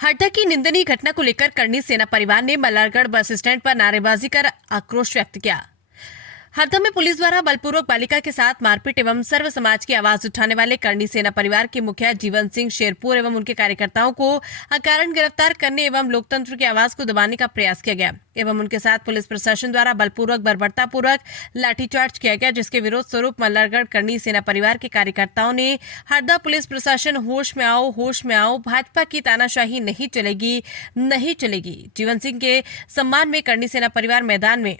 हरदा की निंदनीय घटना को लेकर करनी सेना परिवार ने मल्हारगढ़ बस स्टैंड पर नारेबाजी कर आक्रोश व्यक्त किया। हरदा में पुलिस द्वारा बलपूर्वक बालिका के साथ मारपीट एवं सर्व समाज की आवाज उठाने वाले करनी सेना परिवार के मुखिया जीवन सिंह शेरपुर एवं उनके कार्यकर्ताओं को अकारण गिरफ्तार करने एवं लोकतंत्र की आवाज को दबाने का प्रयास किया गया एवं उनके साथ पुलिस प्रशासन द्वारा बलपूर्वक बर्बरतापूर्वक लाठीचार्ज किया गया, जिसके विरोध स्वरूप मल्हारगढ़ करनी सेना परिवार के कार्यकर्ताओं ने हरदा पुलिस प्रशासन होश में आओ, भाजपा की तानाशाही नहीं चलेगी। जीवन सिंह के सम्मान में करनी सेना परिवार मैदान में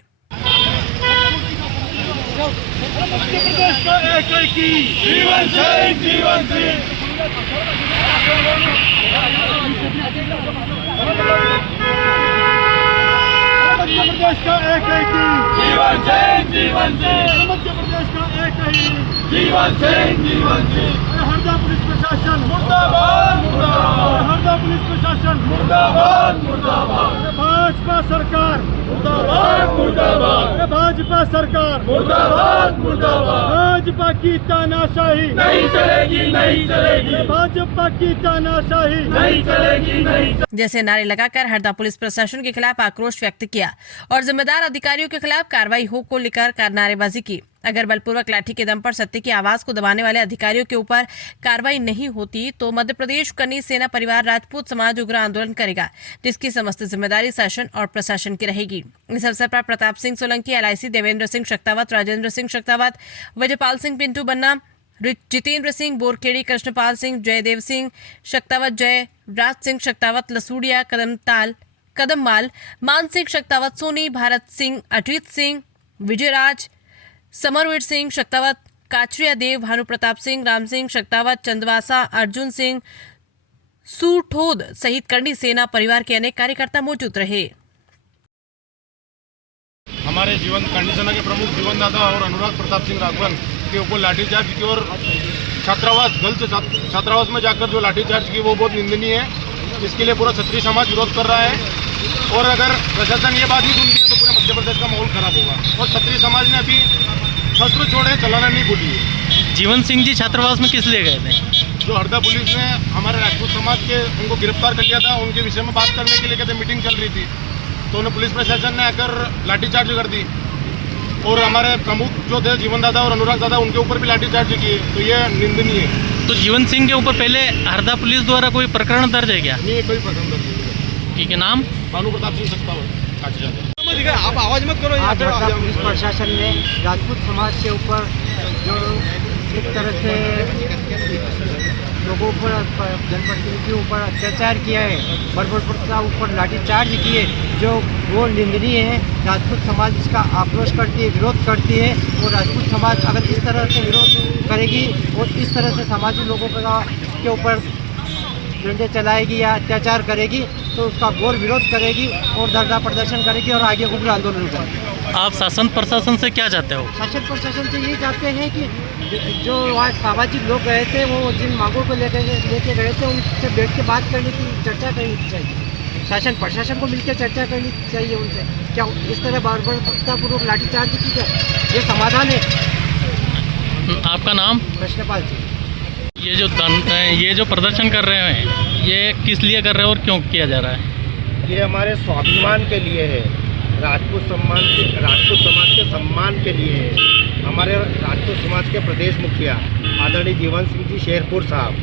मध्य प्रदेश का एक जीवन सिंह मध्य प्रदेश का एक जीवन सिंह मध्य प्रदेश का एक जीवन सिंह हरदा पुलिस प्रशासन मुर्दाबाद हरदा पुलिस प्रशासन मुर्दाबाद भाजपा सरकार मुर्दाबाद भाजपा सरकार मुर्दाबाद भाजपा की तानाशाही नहीं चलेगी भाजपा की तानाशाही नहीं चलेगी जैसे नारे लगाकर हरदा पुलिस प्रशासन के खिलाफ आक्रोश व्यक्त किया और जिम्मेदार अधिकारियों के खिलाफ कार्रवाई हो को लेकर नारेबाजी की। अगर बलपूर्वक लाठी के दम पर सत्य की आवाज को दबाने वाले अधिकारियों के ऊपर कार्रवाई नहीं होती तो मध्य प्रदेश करनी सेना परिवार राजपूत समाज उग्र आंदोलन करेगा, जिसकी समस्त जिम्मेदारी शासन और प्रशासन की रहेगी। इस अवसर पर प्रताप सिंह सोलंकी, LIC, देवेंद्र सिंह शक्तावत, राजेंद्र सिंह शक्तावत, विजयपाल सिंह पिंटू बन्ना, जितेंद्र सिंह बोरखेड़ी, कृष्णपाल सिंह, जयदेव सिंह शक्तावत, जय राज सिंह शक्तावत, लसूड़िया, कदममाल, मान सिंह शक्तावत, सोनी, भारत सिंह, अजीत सिंह, विजयराज, समरवीर सिंह शक्तावत, काचरिया देव, भानु प्रताप सिंह, राम सिंह शक्तावत, चंदवासा, अर्जुन सिंह सूठोद सहित करनी सेना परिवार के अनेक कार्यकर्ता मौजूद रहे। हमारे करनी सेना के प्रमुख जीवन दादा और अनुराग प्रताप सिंह राघवन के ऊपर लाठीचार्ज की और गर्ल्स छात्रावास में जाकर जो लाठीचार्ज की वो बहुत निंदनीय है। इसके लिए पूरा क्षत्रिय समाज विरोध कर रहा है और अगर प्रशासन ये बात नहीं सुनती है तो पूरे मध्य प्रदेश का माहौल खराब होगा। और क्षत्रिय समाज ने अभी शस्त्र छोड़े चलाना नहीं भूली है। जीवन सिंह जी छात्रावास में किस लिए गए थे? जो हरदा पुलिस ने हमारे राजपूत समाज के उनको गिरफ्तार कर लिया था, उनके विषय में बात करने के लिए कहते मीटिंग चल रही थी तो उन्हें पुलिस प्रशासन ने आकर लाठीचार्ज कर दी और हमारे प्रमुख जो थे जीवन दादा और अनुराग दादा उनके ऊपर भी लाठीचार्ज किए, तो ये निंदनीय है। तो जीवन सिंह के ऊपर पहले हरदा पुलिस द्वारा कोई प्रकरण दर्ज है क्या? नहीं, कोई प्रकरण दर्ज नहीं। ठीक है, नाम? भानु प्रताप सिंह शक्तावत। आप आवाज मत करो। आज हरदा पुलिस प्रशासन ने राजपूत समाज के ऊपर जो एक तरह से लोगों पर जनप्रतिनिधियों के ऊपर अत्याचार किया है, बर्बरता ऊपर लाठीचार्ज किए, जो वो निंदनीय है। राजपूत समाज इसका आक्रोश करती है, विरोध करती है और राजपूत समाज अगर इस तरह से विरोध करेगी और इस तरह से समाजी लोगों के ऊपर डंडे चलाएगी या अत्याचार करेगी तो उसका घोर विरोध करेगी और धरना प्रदर्शन करेगी और आगे उग्र आंदोलन करेगी। आप शासन प्रशासन से क्या चाहते हो? शासन प्रशासन से यही चाहते हैं कि जो आज सामाजिक लोग गए थे वो जिन मांगों को लेके गए थे उनसे बैठ के बात करने की चर्चा करनी चाहिए। शासन प्रशासन को मिलकर चर्चा करनी चाहिए उनसे। क्या इस तरह बर्बरतापूर्वक लाठीचार्ज की जाए, ये समाधान है? आपका नाम? कृष्णपाल सिंह। ये जो प्रदर्शन कर रहे हैं ये किस लिए कर रहे हैं और क्यों किया जा रहा है? ये हमारे स्वाभिमान के लिए है, राजपूत समाज के सम्मान के लिए है। हमारे राजपूत समाज के प्रदेश मुखिया आदरणीय जीवन सिंह जी शेरपुर साहब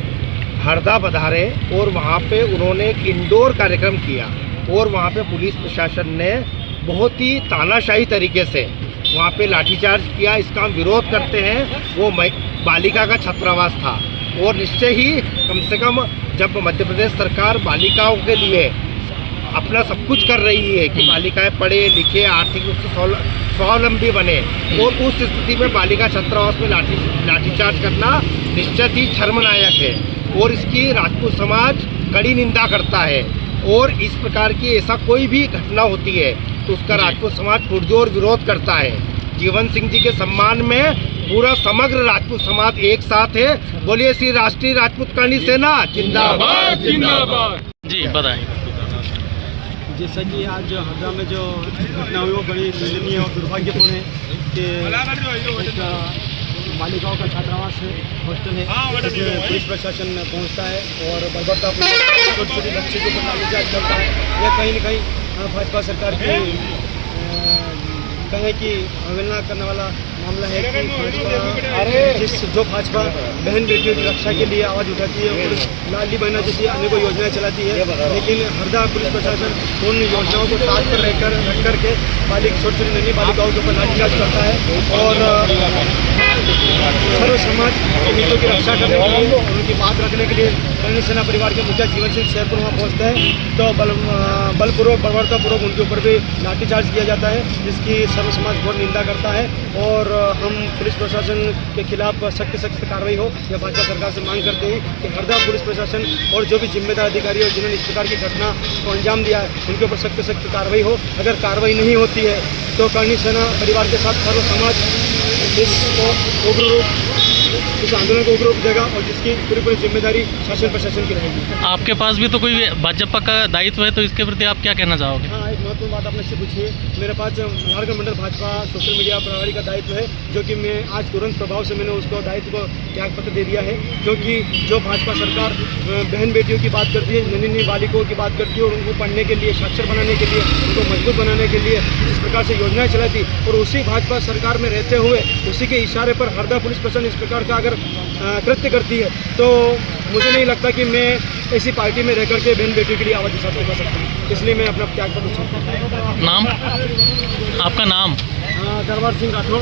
हरदा पधारे और वहाँ पे उन्होंने एक इंडोर कार्यक्रम किया और वहाँ पे पुलिस प्रशासन ने बहुत ही तानाशाही तरीके से वहाँ पे लाठीचार्ज किया। इसका हम विरोध करते हैं। वो बालिका का छात्रावास था और निश्चय ही कम से कम जब मध्य प्रदेश सरकार बालिकाओं के लिए अपना सब कुछ कर रही है कि बालिकाएं पढ़े लिखे आर्थिक रूप से स्वावलंबी बने और उस स्थिति में बालिका छात्रावास में लाठीचार्ज करना निश्चित ही शर्मनायक है और इसकी राजपूत समाज कड़ी निंदा करता है। और इस प्रकार की ऐसा कोई भी घटना होती है तो उसका राजपूत समाज पुरजोर विरोध करता है। जीवन सिंह जी के सम्मान में पूरा समग्र राजपूत समाज एक साथ है। बोलिए श्री राष्ट्रीय राजपूत करनी सेना जिंदाबाद जिंदाबाद। जी बताएं। जैसा कि आज हरदा में जो घटना हुई वो बड़ी निंदनीय और दुर्भाग्यपूर्ण है कि एक बालिकाओं का छात्रावास है हॉस्टल है जिसमें पुलिस प्रशासन पहुंचता है और बर्बरतापूर्वक छोटी छोटी बच्चे को लाठीचार्ज करता है। यह कहीं न कहीं भाजपा सरकार की कहें कि अवहेलना करने वाला मामला है कि भाजपा जो भाजपा बहन बेटियों की रक्षा के लिए आवाज़ उठाती है और लाडली बहना जैसी अनेकों योजनाएं चलाती है, लेकिन हरदा पुलिस प्रशासन उन योजनाओं को ताज पर रख करके छोटी छोटी नन्ही बालिकाओं के ऊपर लाठीचार्ज करता है और सर्व समाज के हितों की रक्षा करने के लिए और उनकी बात रखने के लिए कर्णी सेना परिवार के मुखिया जीवन सिंह शेरपुर वहाँ पहुँचते हैं तो बलपूर्वक बर्बरतापूर्वक उनके ऊपर भी लाठीचार्ज किया जाता है, जिसकी सर्व समाज बहुत निंदा करता है। और हम पुलिस प्रशासन के खिलाफ सख्त कार्रवाई हो यह भाजपा सरकार से मांग करते हैं कि हरदा पुलिस प्रशासन और जो भी जिम्मेदार अधिकारी और जिन्होंने इस प्रकार की घटना को अंजाम दिया है उनके ऊपर सख्त कार्रवाई हो। अगर कार्रवाई नहीं होती है तो कर्णी सेना परिवार के साथ सर्व समाज इस आंदोलन को उग्र रूप देगा और जिसकी पूरी जिम्मेदारी शासन प्रशासन की रहेगी। आपके पास भी तो कोई भाजपा का दायित्व है, तो इसके प्रति आप क्या कहना चाहोगे? हाँ, एक महत्वपूर्ण बात आपने से पूछी है। मेरे पास झारखंड मंडल भाजपा सोशल मीडिया प्रभारी का दायित्व है, जो कि मैं आज तुरंत प्रभाव से मैंने उसको दायित्व को त्याग पत्र दे दिया है, क्योंकि जो भाजपा सरकार बहन बेटियों की बात करती है, नन्ही बालिकाओं की बात करती है और उनको पढ़ने के लिए, साक्षर बनाने के लिए, उनको मजबूत बनाने के लिए जिस प्रकार से योजनाएं चलाती और उसी भाजपा सरकार में रहते हुए उसी के इशारे पर हरदा पुलिस प्रशासन इस प्रकार का अगर कृत्य करती है तो मुझे नहीं लगता कि मैं ऐसी पार्टी में रह करके बहन बेटी के लिए आवाज़ उठा सकता हूँ, इसलिए मैं अपना त्याग पत्र। नाम आपका? नाम दरबार सिंह राठौड़।